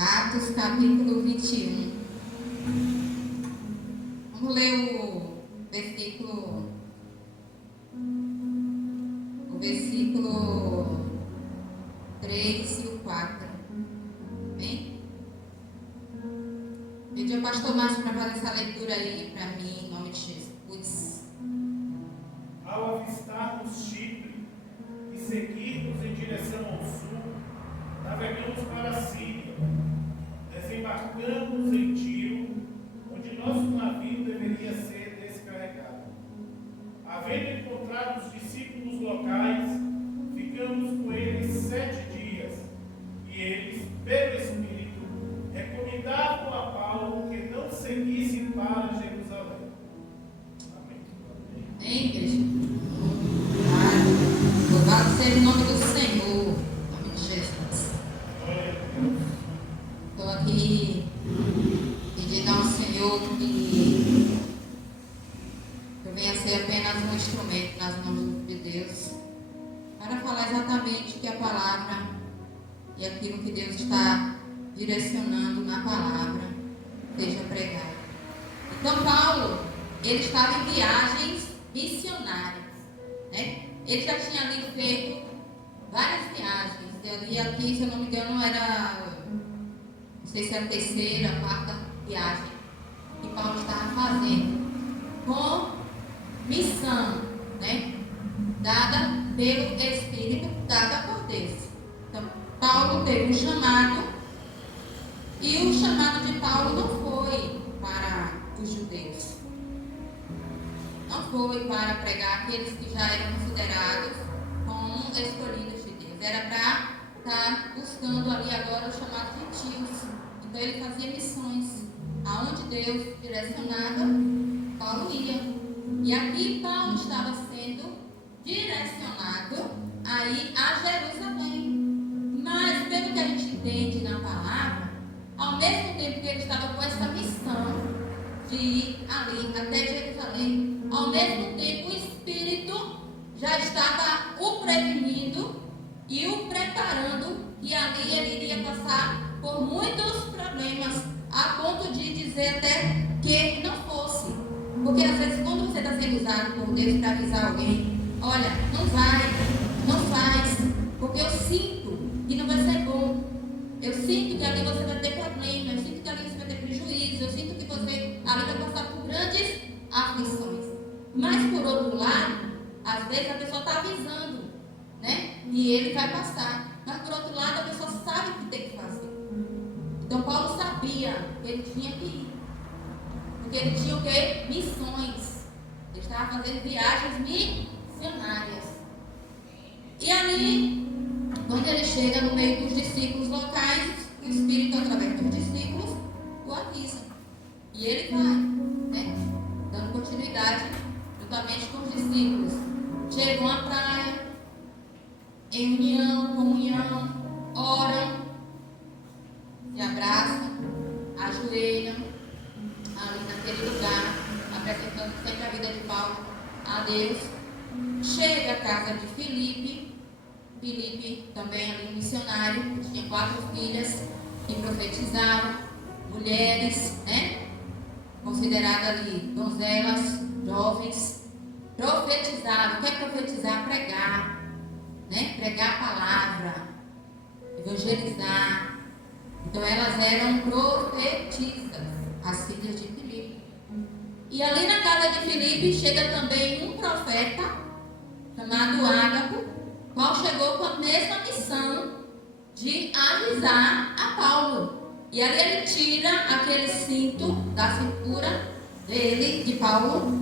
Atos capítulo 21. Vamos ler o versículo 3 e o 4. Amém? Pedi ao pastor Márcio para fazer essa leitura aí para mim, em nome de Jesus. Ao avistarmos Chipre e seguirmos em direção ao sul, navegamos para a Síria, desembarcamos em Tiro, onde nosso navio deveria ser descarregado. Havendo encontrado os discípulos locais, ficamos com eles 7 dias, e eles, pelo Espírito, recomendavam a Paulo que não seguisse para Jerusalém. Amém. Amém, igreja? Louvado seja o nome do Senhor, em nome de Jesus. Estou aqui pedindo ao Senhor que eu venha ser apenas um instrumento nas mãos de Deus, para falar exatamente o que a palavra e aquilo que Deus está direcionando na palavra seja pregado. Então Paulo, ele estava em viagens missionárias, né? Ele já tinha ali feito várias viagens. Eu li aqui, se eu não me engano, não sei se era a terceira, a quarta viagem que Paulo estava fazendo com missão, né? Dada pelo Espírito, dada por Deus. Então, Paulo teve um chamado, e o chamado de Paulo não foi para os judeus, não foi para pregar aqueles que já eram considerados como escolhidos de Deus, era para estar buscando ali agora os chamados gentios. Então ele fazia missões, aonde Deus direcionava, Paulo ia. E aqui Paulo estava sendo direcionado aí a Jerusalém. Mas pelo que a gente entende na palavra, ao mesmo tempo que ele estava com essa missão de ir ali até Jerusalém, ao mesmo tempo o Espírito já estava o prevenindo e o preparando, e ali ele iria passar por muitos problemas, a ponto de dizer até que não fosse. Porque às vezes quando você está sendo usado por Deus para avisar alguém, olha, não vai, não faz, porque eu sinto que não vai ser bom, eu sinto que ali você vai ter problema, eu sinto que ali você vai ter prejuízo, eu sinto que você ali vai passar por grandes aflições. Mas por outro lado, às vezes a pessoa está avisando, né? E ele vai passar. Mas por outro lado, a pessoa sabe o que tem que fazer. Então Paulo sabia que ele tinha que ir. Porque ele tinha o quê? Missões. Ele estava fazendo viagens missionárias. E ali, quando ele chega no meio dos discípulos locais, o Espírito, através dos discípulos, o avisa. E ele vai, né? Dando continuidade juntamente com os discípulos. Chegam à praia, em união, comunhão, oram, se abraçam, ajoelham ali naquele lugar, apresentando sempre a vida de Paulo a Deus. Chega à casa de Filipe também ali um missionário, que tinha 4 filhas que profetizavam, mulheres, né? Consideradas ali donzelas, jovens, profetizavam. O que é profetizar? Pregar, né? Pregar a palavra, evangelizar. Então elas eram profetisas, as filhas de Filipe. E ali na casa de Filipe chega também um profeta chamado Ágapo, qual chegou com a mesma missão de avisar a Paulo. E ali ele tira aquele cinto da cintura dele, de Paulo,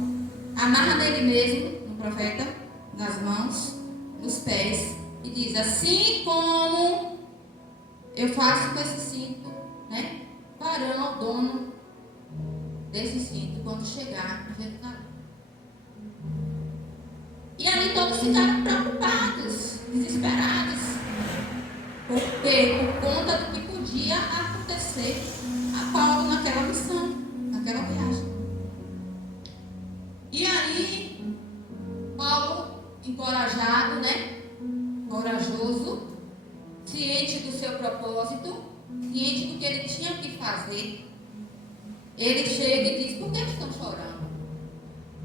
amarra nele mesmo, no profeta, nas mãos, nos pés, e diz: assim como eu faço com esse cinto, né? Farão ao dono desse cinto quando chegar a Jerusalém. E ali todos ficaram preocupados, desesperados, porque por conta do que podia acontecer a Paulo naquela missão, naquela viagem. E aí Paulo, encorajado, né? Corajoso, ciente do seu propósito, ciente do que ele tinha que fazer, ele chega e diz: por que estão chorando?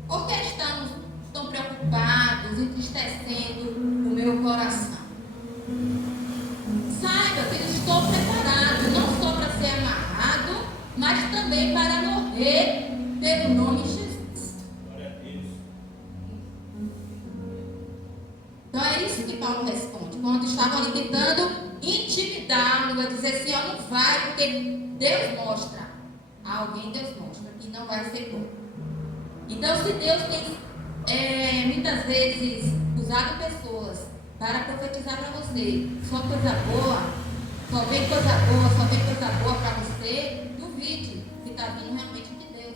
Por que estão preocupados, entristecendo o meu coração? Saiba que eu estou preparado, não só para ser amarrado, mas também para morrer pelo nome de Jesus. Glória a Deus. Então é isso que Paulo responde. Quando estavam ali tentando intimidá-lo, a dizer assim: ó, não vai, porque Deus mostra. A alguém Deus mostra que não vai ser bom. Então, se Deus tem muitas vezes usado pessoas para profetizar para você só coisa boa, só vem coisa boa para você, duvide que está vindo realmente de Deus.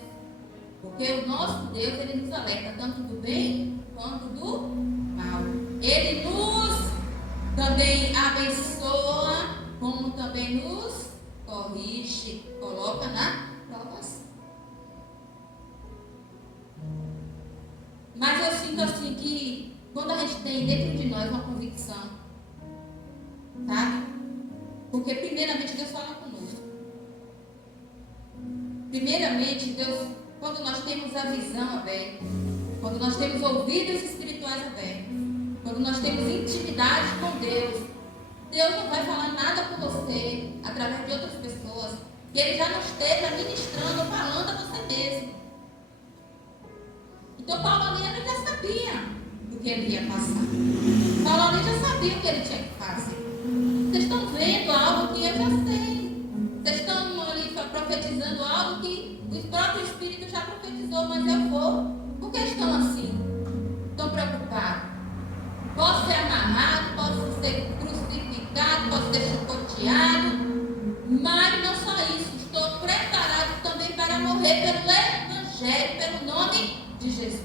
Porque o nosso Deus, ele nos alerta tanto do bem quanto do mal. Ele nos também abençoa, como também nos corrige, coloca na provação. Mas eu sinto assim que quando a gente tem dentro de nós uma convicção, sabe? Porque primeiramente Deus fala conosco. Primeiramente Deus, quando nós temos a visão aberta, quando nós temos ouvidos espirituais abertos, quando nós temos intimidade com Deus, Deus não vai falar nada com você através de outras pessoas que Ele já não esteja ministrando, falando a você mesmo. Então Paulo ali já sabia o que ele ia passar. Paulo ali já sabia o que ele tinha que fazer. Vocês estão vendo algo que eu já sei. Vocês estão ali profetizando algo que o próprio Espírito já profetizou, mas eu vou. Por que estão assim? Estão preocupados? Posso ser amarrado, posso ser crucificado, posso ser chicoteado, mas não só isso, estou preparado também para morrer pelo Evangelho, pelo nome de Jesus.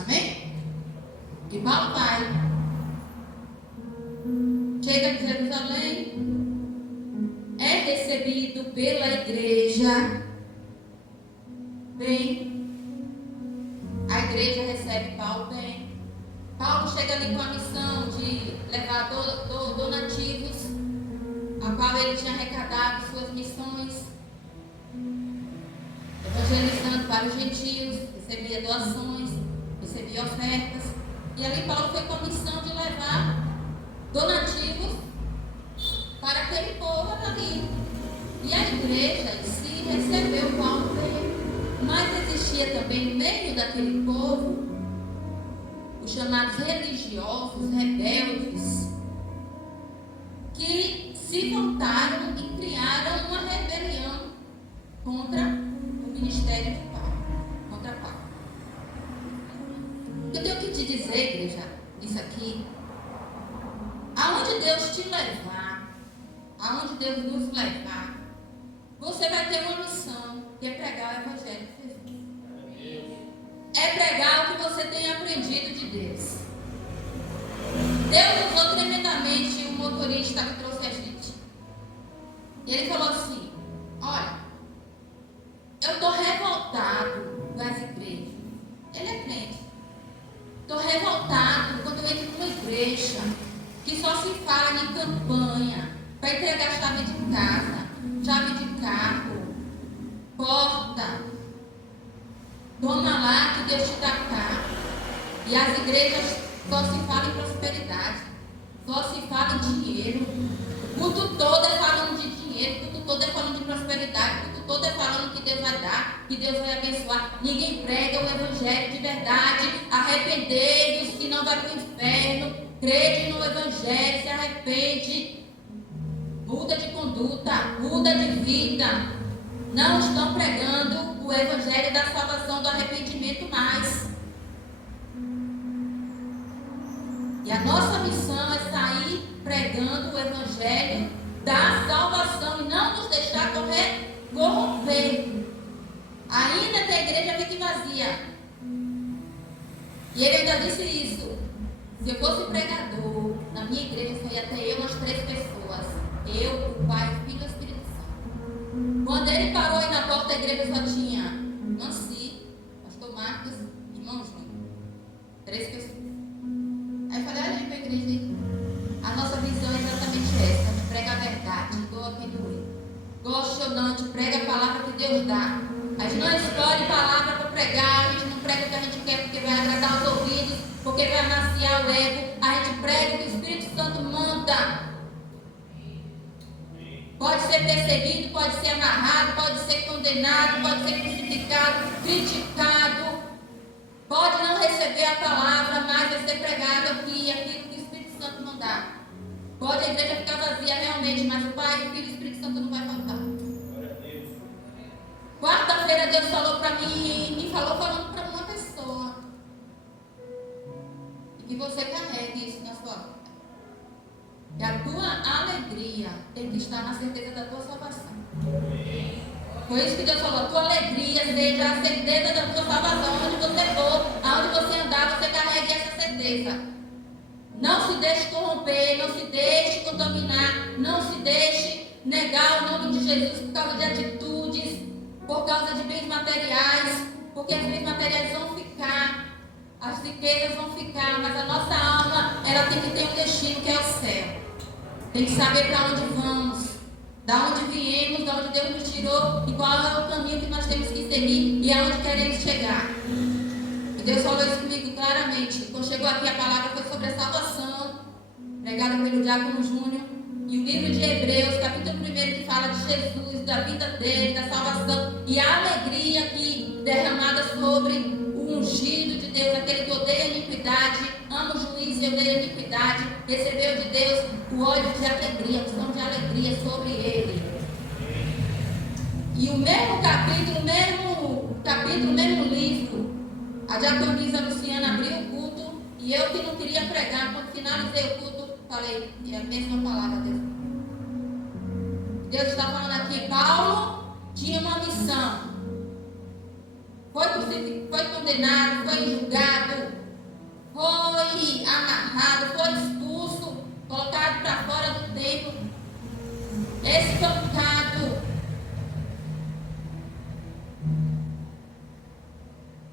Amém? E Paulo vai, chega de Jerusalém, é recebido pela igreja, bem. A igreja recebe Paulo bem. Paulo chega ali com a missão de levar donativos, a qual ele tinha arrecadado suas missões, evangelizando para os gentios, recebia doações, recebia ofertas. E ali Paulo foi com a missão de levar donativos para aquele povo ali. E a igreja em si recebeu Paulo bem. Mas existia também no meio daquele povo os chamados religiosos, rebeldes, que se voltaram e criaram uma rebelião contra o ministério de Paulo, contra Paulo. Eu tenho que te dizer, igreja, isso aqui, aonde Deus te levar, aonde Deus nos levar, você vai ter uma missão, que é pregar o Evangelho de Jesus. É pregar o que você tem aprendido de Deus. Deus usou tremendamente o motorista que trouxe a gente. E ele falou assim: olha, eu estou revoltado com as igrejas. Ele é crente. Estou revoltado quando eu entro numa igreja que só se fala em campanha para entregar chave de casa, chave de carro, porta, toma lá que Deus te dá cá. E as igrejas só se falam em prosperidade, só se fala em dinheiro. O culto todo é falando de dinheiro, o culto todo é falando de prosperidade, o culto todo é falando que Deus vai dar, que Deus vai abençoar. Ninguém prega o Evangelho de verdade. Arrependei-vos que não vai para o inferno. Crede no Evangelho, se arrepende, muda de conduta, muda de vida. Não estão pregando o Evangelho da salvação, do arrependimento mais. E a nossa missão é sair pregando o Evangelho da salvação e não nos deixar corromper. Ainda que a igreja fique vazia. E ele ainda disse isso: se eu fosse pregador, na minha igreja só ia ter eu nas 3 pessoas. Eu, o Pai, o Filho e o Espírito Santo. Quando ele parou aí na porta da igreja, só tinha Nancy, pastor Marcos e irmão Júnior. 3 pessoas. Aí eu falei: olha aí para a igreja aí. A nossa visão é exatamente essa: prega a verdade. Deus dá. A gente não escolhe palavra para pregar, a gente não prega o que a gente quer porque vai agradar os ouvidos, porque vai amaciar o ego. A gente prega o que o Espírito Santo manda. Pode ser perseguido, pode ser amarrado, pode ser condenado, pode ser crucificado, criticado. Pode não receber a palavra, mas vai ser pregado aqui, aquilo que o Espírito Santo mandar. Pode a igreja ficar vazia realmente, mas o Pai, o Filho e o Espírito Santo não vai faltar. Quarta-feira Deus falou para mim, me falou falando para uma pessoa. E que você carregue isso na sua vida. E a tua alegria tem que estar na certeza da tua salvação. Foi isso que Deus falou. A tua alegria seja a certeza da tua salvação. Onde você for, aonde você andar, você carregue essa certeza. Não se deixe corromper, não se deixe contaminar, não se deixe negar o nome de Jesus por causa de atitudes, por causa de bens materiais, porque os bens materiais vão ficar, as riquezas vão ficar, mas a nossa alma, ela tem que ter um destino que é o céu. Tem que saber para onde vamos, da onde viemos, da onde Deus nos tirou e qual é o caminho que nós temos que seguir e aonde queremos chegar. E Deus falou isso comigo claramente. Quando chegou aqui, a palavra foi sobre a salvação, pregada pelo Diácono Júnior. E o livro de Hebreus, capítulo 1, que fala de Jesus, da vida dele, da salvação e a alegria aqui derramada sobre o ungido de Deus, aquele que odeia a iniquidade, ama o juízo e odeia a iniquidade, recebeu de Deus o óleo de alegria, a unção de alegria sobre ele. E o mesmo capítulo, o mesmo livro, a diaconisa Luciana abriu o culto e eu que não queria pregar, quando finalizei o culto, falei, é a mesma palavra, Deus. Deus está falando aqui, Paulo tinha uma missão. Foi condenado, foi julgado, foi amarrado, foi expulso, colocado para fora do templo, espancado,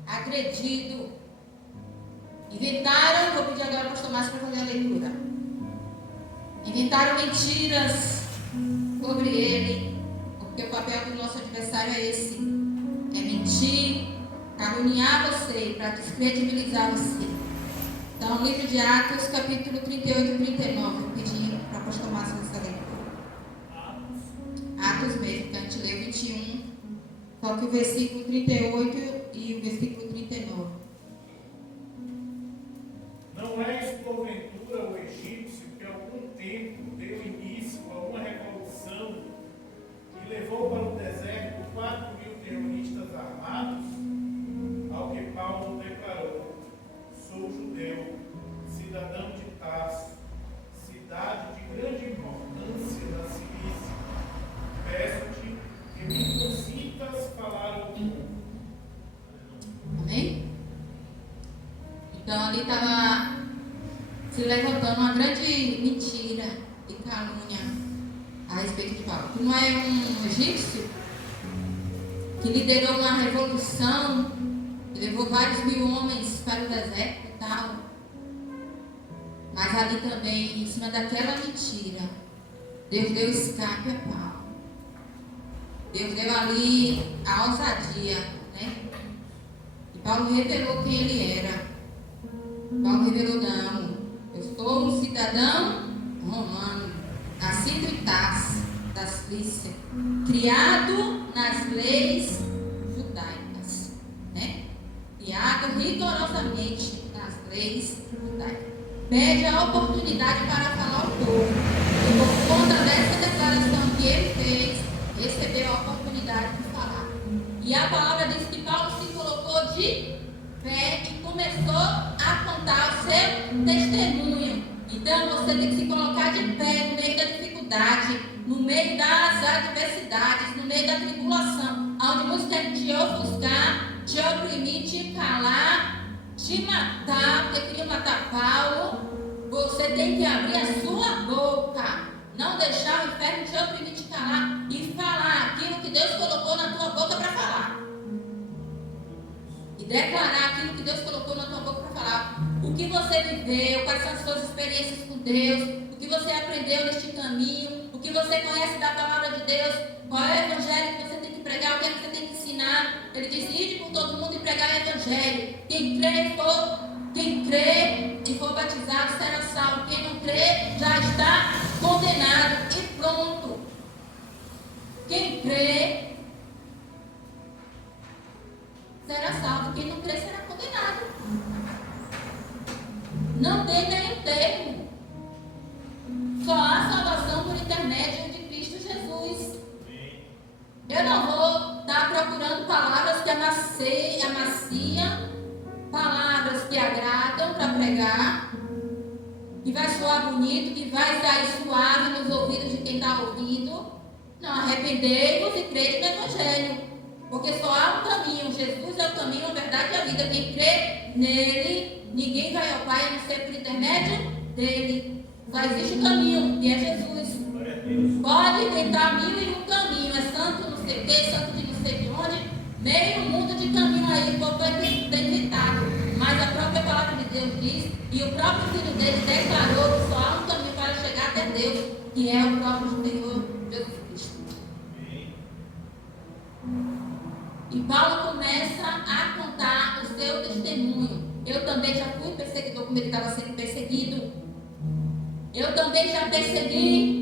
agredido. Inventaram, vou pedir agora ao pastor Márcio para fazer a leitura. Inventaram mentiras sobre ele, porque o papel do nosso adversário é esse: é mentir, caluniar você, para descredibilizar você. Então, o livro de Atos, capítulo 38 e 39, eu pedi para o pastor Márcio essa leitura. Atos mesmo, que a gente lê 21, só que o versículo 38 e o versículo 39. Não és porventura o egípcio que há algum tempo deu início a uma revolução e levou para o deserto 4.000 terroristas armados? Ao que Paulo declarou: sou judeu, cidadão de Tarso, cidade de grande importância da Cilícia. Peço-te que me consintas falar ao povo. Amém? Então ali estava se levantando uma grande mentira e calúnia a respeito de Paulo. Não é um egípcio que liderou uma revolução e levou vários mil homens para o deserto e tal. Mas ali também, em cima daquela mentira, Deus deu escape a Paulo. Deus deu ali a ousadia, né? E Paulo revelou quem ele era. Paulo revelou: não, eu sou um cidadão romano, nascido em Tarso, da Cilícia, criado nas leis judaicas, né? Criado rigorosamente nas leis judaicas. Pede a oportunidade para falar ao povo. E por conta dessa declaração que ele fez, recebeu a oportunidade de falar. E a palavra diz que Paulo se colocou de pé e começou a contar o seu testemunho. Então você tem que se colocar de pé no meio da dificuldade, no meio das adversidades, no meio da tribulação, onde muitos querem te ofuscar, te oprimir, te calar, te matar, porque queria matar Paulo. Você tem que abrir a sua boca, não deixar o inferno te oprimir, te calar e falar aquilo que Deus colocou na tua boca para falar. E declarar aquilo que Deus colocou na tua boca para falar. O que você viveu, quais são as suas experiências com Deus, o que você aprendeu neste caminho, o que você conhece da palavra de Deus, qual é o evangelho que você tem que pregar, o que é que você tem Ele disse: ide por todo mundo e pregar o evangelho. Quem crê e for batizado será salvo. Quem não crê já está condenado e pronto. Quem crê será salvo. Quem não crê será condenado. Não tem meio termo. Só há salvação por intermédio de Cristo Jesus. Eu não vou estar procurando palavras que amaciam, palavras que agradam para pregar, que vai soar bonito, que vai sair suave nos ouvidos de quem está ouvindo. Não, arrependei-vos e crede no Evangelho, porque só há um caminho. Jesus é o caminho, a verdade e a vida. Quem crê nele, ninguém vai ao Pai a não ser por intermédio dele. Só existe um caminho, que é Jesus. Pode tentar 1001 caminho, é santo não sei o que, santo de não sei de onde, meio mundo de caminho aí, o povo vai ter inventado. Mas a própria palavra de Deus diz, e o próprio Filho dele declarou que só há um caminho para chegar até Deus, que é o próprio Senhor Jesus Cristo. E Paulo começa a contar o seu testemunho. Eu também já fui perseguidor, como ele estava sendo perseguido. Eu também já persegui.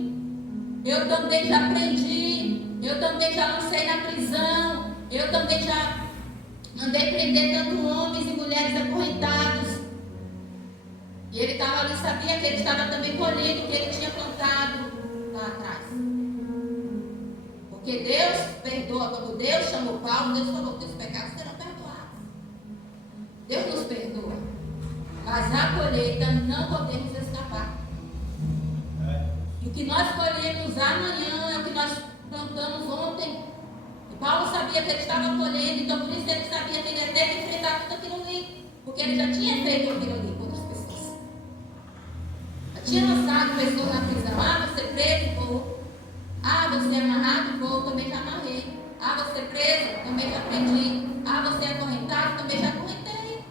Eu também já prendi. Eu também já lancei na prisão. Eu também já andei prendendo homens e mulheres acorrentados. E ele estava ali, sabia que ele estava também colhendo o que ele tinha plantado lá atrás. Porque Deus perdoa. Quando Deus chamou Paulo, Deus falou que os pecados serão perdoados. Deus nos perdoa. Mas a colheita não podemos escapar. E o que nós colhemos amanhã é o que nós plantamos ontem. E Paulo sabia que ele estava colhendo, então por isso ele sabia que ele ia ter que enfrentar tudo aquilo ali. Porque ele já tinha feito aquilo ali com outras pessoas. Já tinha lançado pessoas na prisão. Você preso, vou. Você amarrado, vou. Também já amarrei. Você preso, também já prendi. Você acorrentado, também já acorrentei.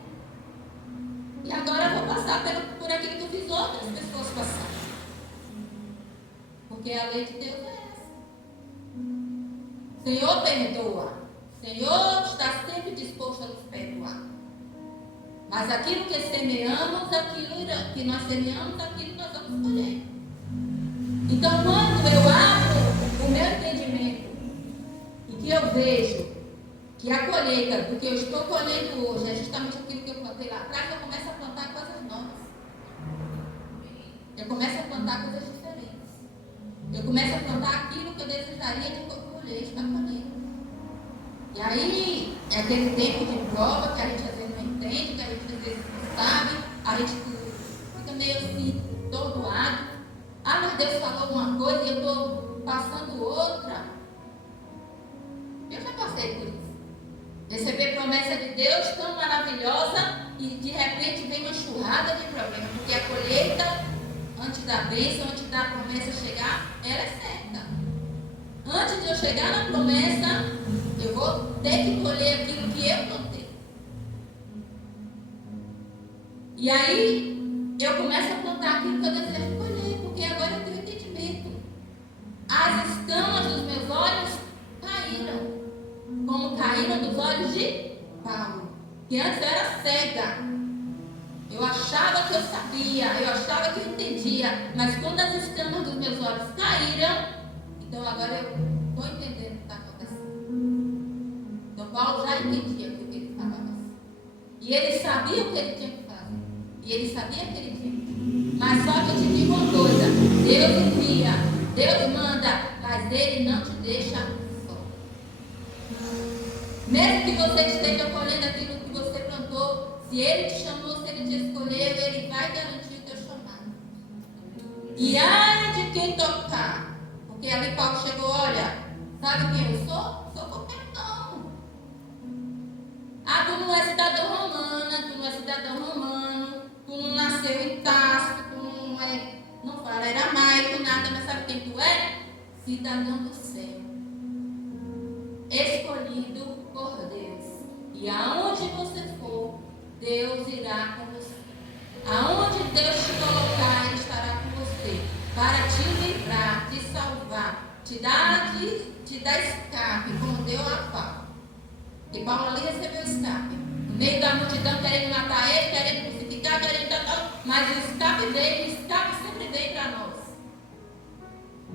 E agora eu vou passar por aquilo que eu fiz outras pessoas passar. Porque a lei de Deus é essa. O Senhor perdoa. O Senhor está sempre disposto a nos perdoar. Mas aquilo que semeamos, aquilo que nós semeamos, aquilo que nós vamos colher. Então, quando eu abro o meu entendimento e que eu vejo que a colheita do que eu estou colhendo hoje é justamente aquilo que eu plantei lá atrás, eu começo a plantar coisas novas. Eu começo a plantar coisas diferentes. Eu começo a plantar aquilo que eu desejaria de colher, estar colhendo. E aí, é aquele tempo de prova que a gente às vezes não entende, que a gente às vezes não sabe, a gente fica meio assim, tordoado. Mas Deus falou uma coisa e eu estou passando outra. Eu já passei por isso. Receber promessa de Deus tão maravilhosa e de repente vem uma enxurrada de problemas, porque a colheita, antes da bênção, antes da promessa chegar, ela é certa. Antes de eu chegar na promessa, eu vou ter que colher aquilo que eu plantei. E aí, eu começo a plantar aquilo que eu desejo colher, porque agora eu tenho entendimento. As escamas dos meus olhos caíram, como caíram dos olhos de Paulo, que antes eu era cega. Eu achava que eu sabia, eu achava que eu entendia, mas quando as escamas dos meus olhos caíram, então agora eu estou entendendo o que está acontecendo. Então Paulo já entendia o que ele falava assim. E ele sabia o que ele tinha que fazer. E ele sabia o que ele tinha que fazer. Mas só que eu te digo uma coisa, Deus envia, Deus manda, mas Ele não te deixa só. Mesmo que você esteja colhendo aquilo que você plantou, se Ele te chamou, se Ele te escolheu, Ele vai garantir o teu chamado. E ai de quem tocar, porque ali Paulo chegou, olha, sabe quem eu sou? Sou qualquer não. Tu não é cidadão romana, tu não é cidadão romano, tu não nasceu em Tarso, tu não fala aramaico, nada, mas sabe quem tu é? Cidadão do céu. Escolhido por Deus. E aonde você for, Deus irá com você. Aonde Deus te colocar, Ele estará com você. Para te livrar, te salvar, te dar escape, como deu a Paulo. E Paulo ali recebeu escape. No meio da multidão querendo matar ele, querendo crucificar, querendo tal. Mas o escape veio, o escape sempre vem para nós.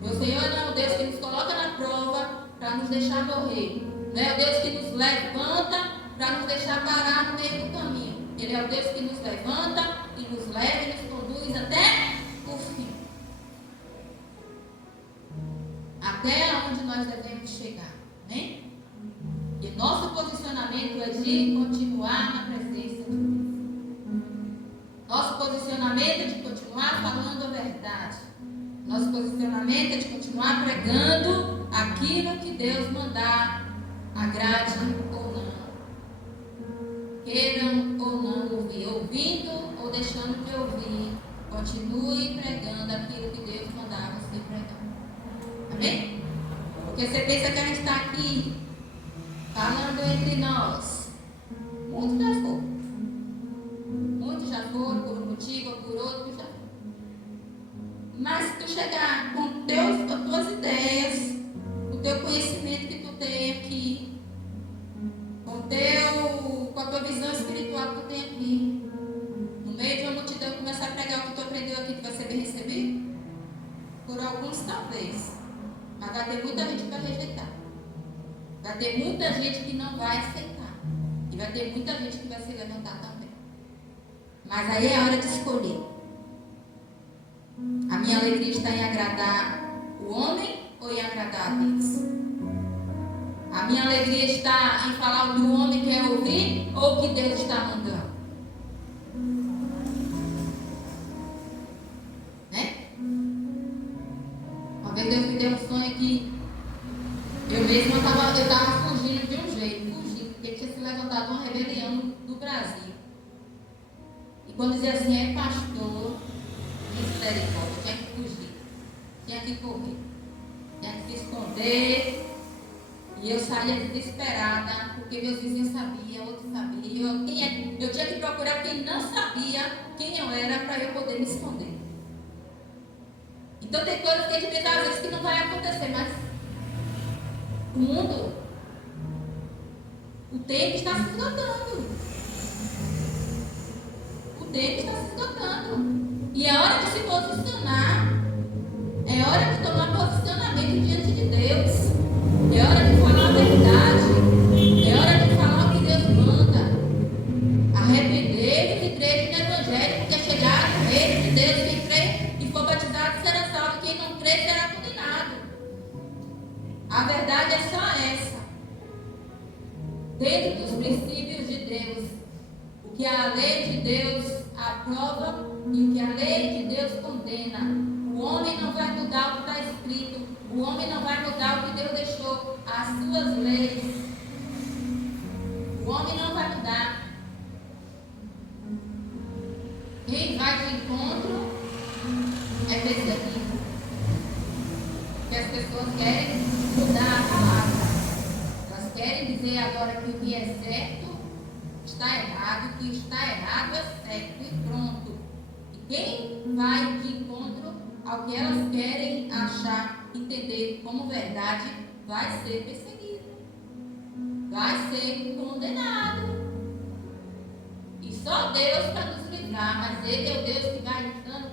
O Senhor não é o Deus que nos coloca na prova para nos deixar morrer. Não é o Deus que nos levanta para nos deixar parar no meio do caminho. Ele é o Deus que nos levanta e nos leva e nos conduz até o fim. Até onde nós devemos chegar. Né? E nosso posicionamento é de continuar na presença de Deus. Nosso posicionamento é de continuar falando a verdade. Nosso posicionamento é de continuar pregando aquilo que Deus mandar, agrade ou não. Queiram ou não ouvir, ouvindo ou deixando de ouvir, continue pregando aquilo que Deus mandar você pregar. Amém? Porque você pensa que a gente está aqui falando entre nós. Muitos já foram. Muitos já foram por um motivo ou por outro, já foram. Mas se tu chegar com as tuas ideias, o teu conhecimento que tu tem aqui, com a tua visão espiritual que tu tem aqui, no meio de uma multidão começar a pregar o que tu aprendeu aqui, tu vai ser bem recebido? Por alguns talvez. Mas vai ter muita gente para rejeitar. Vai ter muita gente que não vai aceitar. E vai ter muita gente que vai se levantar também. Mas aí é a hora de escolher. A minha alegria está em agradar o homem ou em agradar a Deus? A minha alegria está em falar o que o homem quer ouvir ou o que Deus está mandando? Né? Uma vez Deus me deu um sonho que eu mesma estava fugindo de um jeito, porque tinha se levantado uma rebelião no Brasil. E quando dizia assim, é pastor, misericórdia, tinha que fugir, tinha que correr, tinha que se esconder. E eu saía desesperada, porque meus vizinhos sabiam, outros sabiam. Eu tinha que procurar quem não sabia quem eu era para eu poder me esconder. Então tem coisas que a gente pensa às vezes que não vai acontecer, mas o mundo, o tempo está se esgotando. O tempo está se esgotando. E é hora de se posicionar. É hora de tomar posicionamento diante de Deus. É hora de falar a verdade. É hora de falar o que Deus manda. Arrepender-vos e crer no Evangelho, porque chegar no reino de Deus, quem crê e for batizado será salvo, quem não crê será condenado. A verdade é só essa. Dentro dos princípios de Deus, o que a lei de Deus aprova e o que a lei de Deus condena. O homem não vai mudar o que está escrito. O homem não vai mudar o que Deus deixou, as suas leis. O homem não vai mudar. Quem vai de encontro é perseguido. Porque as pessoas querem mudar a palavra. Elas querem dizer agora que o que é certo está errado, o que está errado é certo e pronto. E quem vai de encontro ao que elas querem achar, entender como verdade, vai ser perseguido, vai ser condenado. E só Deus para nos livrar, mas Ele é o Deus que vai dando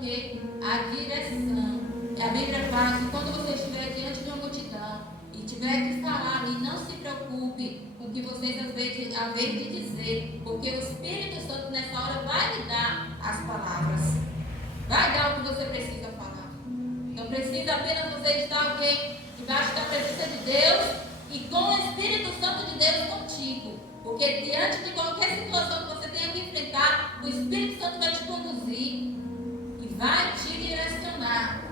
a direção. E a Bíblia fala que quando você estiver diante de uma multidão e tiver que falar ali, não se preocupe com o que vocês às vezes de dizer, porque o Espírito Santo nessa hora vai lhe dar as palavras, vai dar o que você precisa falar. Não precisa apenas você estar debaixo da presença de Deus e com o Espírito Santo de Deus contigo. Porque diante de qualquer situação que você tenha que enfrentar, o Espírito Santo vai te conduzir e vai te direcionar.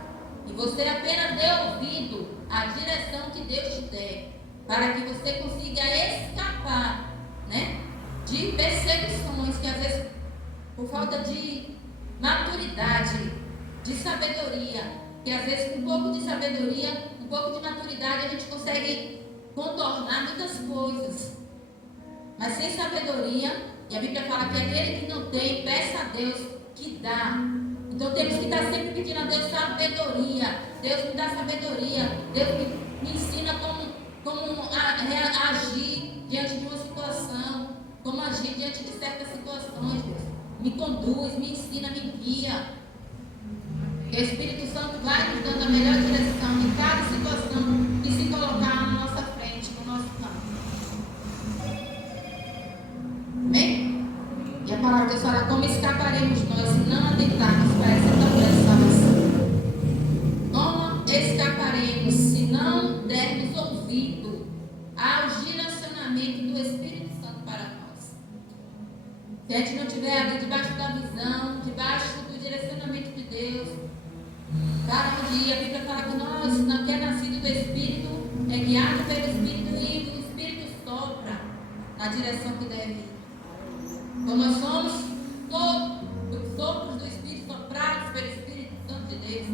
E você apenas dê ouvido à direção que Deus te der, para que você consiga escapar, né, de perseguições que às vezes, por falta de maturidade, de sabedoria, que às vezes com um pouco de sabedoria, um pouco de maturidade, a gente consegue contornar muitas coisas. Mas sem sabedoria, e a Bíblia fala que aquele que não tem, peça a Deus que dá. Então temos que estar sempre pedindo a Deus sabedoria. Deus me dá sabedoria. Deus me ensina como agir diante de uma situação. conduz, me ensina, me guia. E o Espírito Santo vai nos dando a melhor direção em cada situação que se colocar na nossa frente, no nosso campo. Amém? E a palavra de Deus fala: como escaparemos nós se não atentarmos para essa tão grande salvação? Como escaparemos se não dermos ouvido ao direcionamento do Espírito Santo para nós? Se a gente não estiver ali debaixo da visão, debaixo do direcionamento de Deus, cada dia a Bíblia fala que nós, que é nascido do Espírito, é guiado pelo Espírito e o Espírito sopra na direção que deve ir. Então nós somos os sopros do Espírito soprados pelo Espírito Santo de Deus.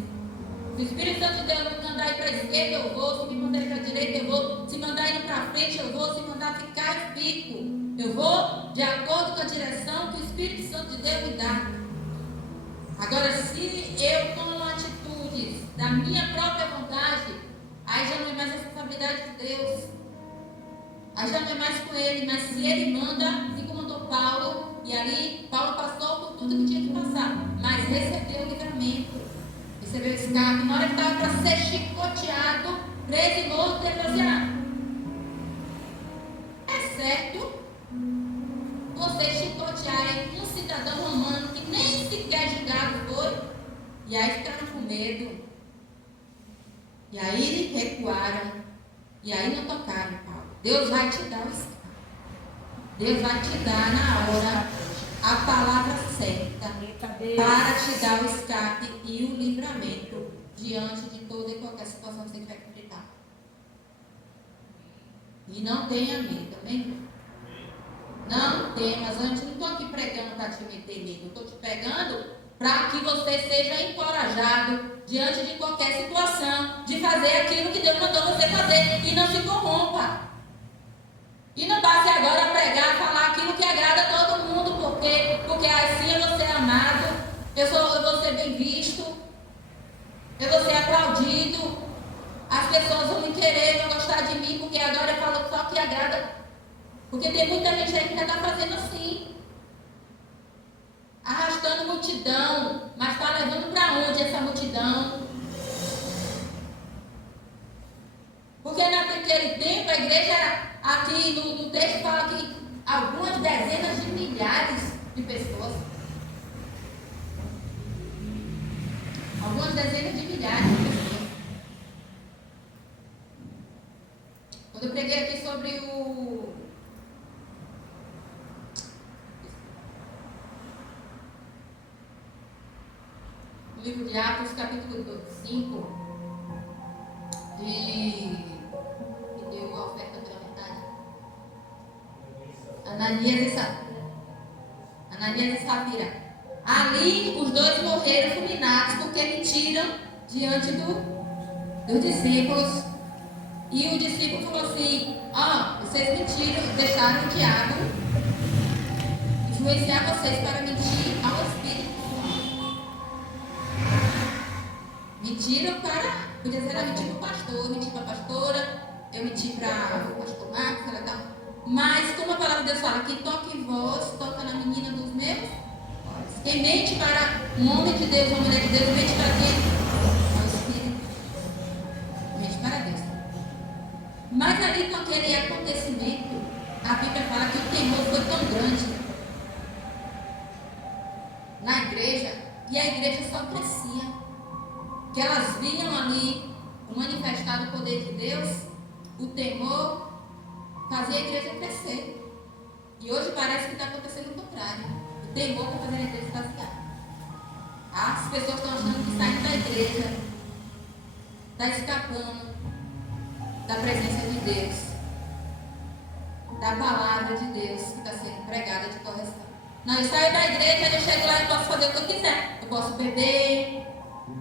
Se o Espírito Santo de Deus me mandar ir para a esquerda, eu vou. Se me mandar ir para a direita, eu vou. Se mandar ir para frente, eu vou. Se mandar ficar, eu fico. Eu vou de acordo com a direção que o Espírito Santo de Deus me dá. Agora, se eu tomo atitudes da minha própria vontade, aí já não é mais responsabilidade de Deus. Aí já não é mais com Ele, mas se Ele manda, assim como mandou Paulo, e ali Paulo passou por tudo que tinha que passar, mas recebeu o livramento, recebeu o escape. Na hora que estava para ser chicoteado, preso e morto, ele falou assim: é certo você chicotear um cidadão romano que nem sequer julgado foi, e aí ficaram com medo, e aí recuaram, e aí não tocaram, Paulo. Deus vai te dar o escape. Deus vai te dar na hora a palavra certa para te dar o escape e o livramento diante de toda e qualquer situação que você tiver que enfrentar. E não tenha medo, amém? Não temas. Antes, não estou aqui pregando para te meter medo. Estou te pregando para que você seja encorajado diante de qualquer situação de fazer aquilo que Deus mandou você fazer e não se corrompa. E não passe agora a pregar, falar aquilo que agrada a todo mundo, porque assim eu vou ser amado, eu vou ser bem visto, eu vou ser aplaudido, as pessoas vão me querer, vão gostar de mim, porque agora eu falo só o que agrada. Porque tem muita gente aí que já está fazendo assim, arrastando multidão, mas está levando para onde essa multidão? Porque naquele tempo a igreja era, aqui no texto fala que algumas dezenas de milhares de pessoas. Algumas dezenas de milhares de pessoas. Quando eu preguei aqui sobre o livro de Atos, capítulo 5, que deu a oferta pela metade. Ananias e Safira. Ali os dois morreram fulminados porque mentiram diante dos discípulos. E o discípulo falou assim: vocês mentiram, deixaram o diabo influenciar vocês para mentir ao Espírito. Mentiram para, podia ser, mentir para o pastor, mentir para a pastora, eu menti para o pastor Marcos, ela tal. Mas como a palavra de Deus fala, quem toca em vós, toca na menina dos meus olhos. Quem mente para um homem de Deus, uma mulher de Deus, mente para quem? Ao Espírito. Mente para Deus. Mas ali com aquele acontecimento, a Bíblia fala que o temor foi tão grande na igreja, e a igreja só crescia. Que elas viam ali o manifestado poder de Deus, o temor fazia a igreja crescer. E hoje parece que está acontecendo o contrário. O temor está fazendo a igreja esvaziar. As pessoas estão achando que saindo da igreja está escapando da presença de Deus, da palavra de Deus que está sendo pregada de correção. Não, eu saio da igreja, eu chego lá e posso fazer o que eu quiser. Eu posso beber,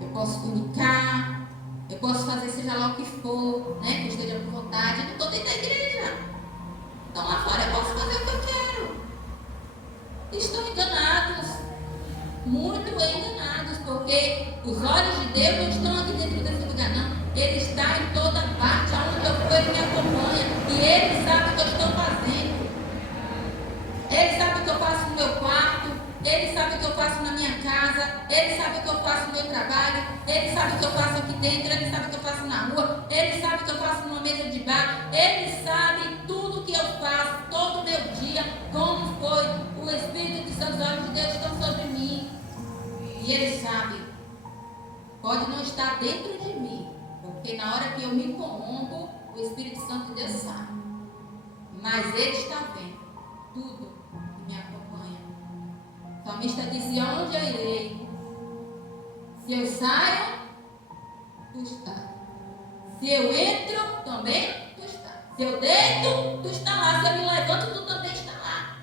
eu posso comunicar, eu posso fazer seja lá o que for, né, que eu esteja com vontade. Eu não estou dentro da igreja. Então lá fora eu posso fazer o que eu quero. Estão enganados, muito enganados, porque os olhos de Deus não estão aqui dentro desse lugar, não. Ele está em toda parte, aonde eu for, Ele me acompanha, e Ele sabe o que eu estou fazendo. Ele sabe o que eu faço no meu quarto, Ele sabe o que eu Ele sabe o que eu faço aqui dentro, Ele sabe o que eu faço na rua, Ele sabe o que eu faço numa mesa de bar, Ele sabe tudo o que eu faço, todo o meu dia, como foi. O Espírito Santo, os olhos de Deus estão sobre mim. E Ele sabe. Pode não estar dentro de mim, porque na hora que eu me corrompo, o Espírito Santo de Deus sabe. Mas Ele está vendo tudo que me acompanha. O salmista dizia: onde eu irei? Se eu saio, tu estás. Se eu entro, também tu estás. Se eu deito, tu estás lá. Se eu me levanto, tu também estás lá.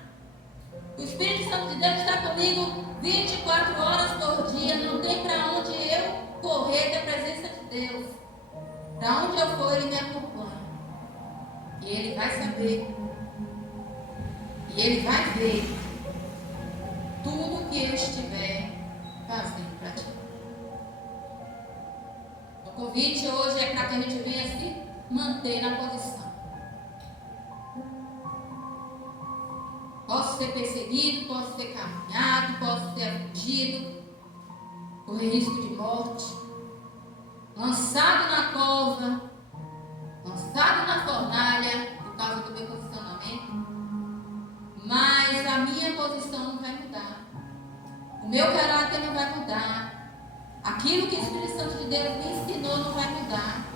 O Espírito Santo de Deus está comigo 24 horas por dia. Não tem para onde eu correr da presença de Deus. Para onde eu for, Ele me acompanha. E Ele vai saber. E Ele vai ver tudo que eu estiver fazendo para ti. O convite hoje é para que a gente venha se manter na posição. Posso ser perseguido, posso ser caluniado, posso ser afligido, correr risco de morte, lançado na cova, lançado na fornalha, por causa do meu posicionamento. Mas a minha posição não vai mudar. O meu caráter não vai mudar. Aquilo que o Espírito Santo de Deus me ensinou não vai mudar.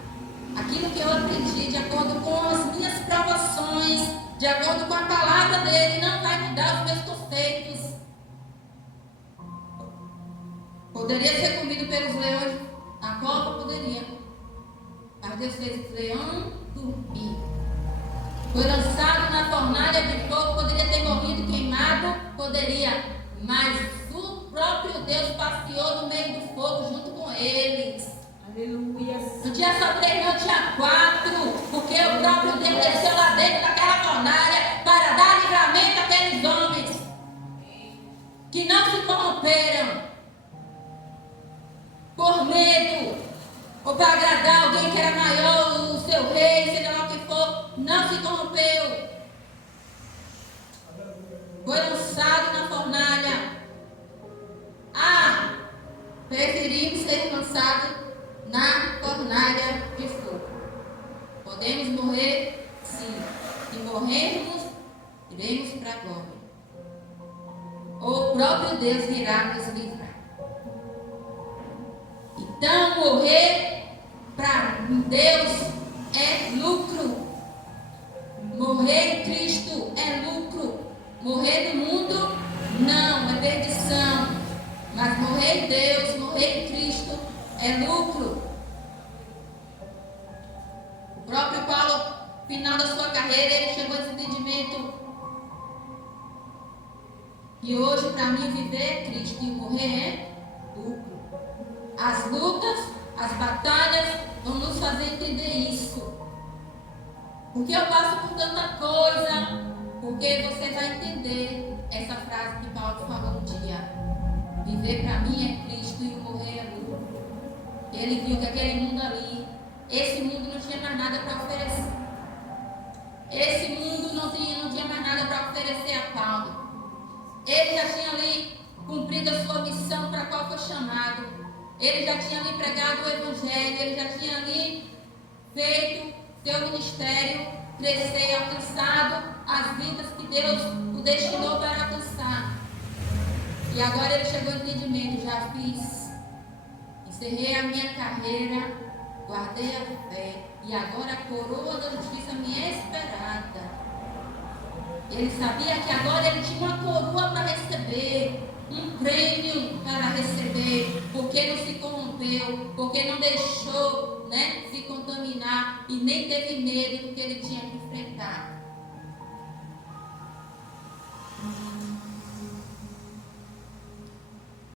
Aquilo que eu aprendi de acordo com as minhas provações, de acordo com a palavra dele, não vai mudar os meus conceitos. Poderia ser comido pelos leões na cova? Poderia. Mas Deus fez o leão dormir. Foi lançado na fornalha de fogo, poderia ter morrido queimado, poderia, mas o próprio Deus passeou no meio do fogo junto com eles. Aleluia. Não tinha só 3, não tinha 4, porque o próprio Deus desceu lá dentro daquela fornalha para dar livramento àqueles homens que não se corromperam por medo ou para agradar alguém que era maior, o seu rei, seja lá o que for. Não se corrompeu. Foi lançado na fornalha. Preferimos ser lançados na fornalha de fogo. Podemos morrer? Sim. Se morrermos, iremos para a glória. Ou o próprio Deus virá nos livrar. Então, morrer para Deus é lucro. Morrer em Cristo é lucro. Morrer no mundo, não, é perdição. Mas morrer em Deus, morrer em Cristo é lucro. O próprio Paulo, no final da sua carreira, ele chegou a esse entendimento. E hoje, para mim, viver é Cristo e morrer é lucro. As lutas, as batalhas vão nos fazer entender isso. Porque eu passo por tanta coisa, porque você vai entender essa frase que Paulo falou um dia. Viver para mim é Cristo e morrer é lucro. Ele viu que aquele mundo ali, esse mundo não tinha mais nada para oferecer. Esse mundo não tinha mais nada para oferecer a Paulo. Ele já tinha ali cumprido a sua missão para a qual foi chamado. Ele já tinha ali pregado o Evangelho. Ele já tinha ali feito seu ministério crescer e alcançado as vidas que Deus o destinou para alcançar. E agora ele chegou ao entendimento: já fiz, encerrei a minha carreira, guardei a fé, e agora a coroa da justiça me é esperada. Ele sabia que agora ele tinha uma coroa para receber, um prêmio para receber, porque não se corrompeu, porque não deixou, se contaminar e nem teve medo do que ele tinha que enfrentar.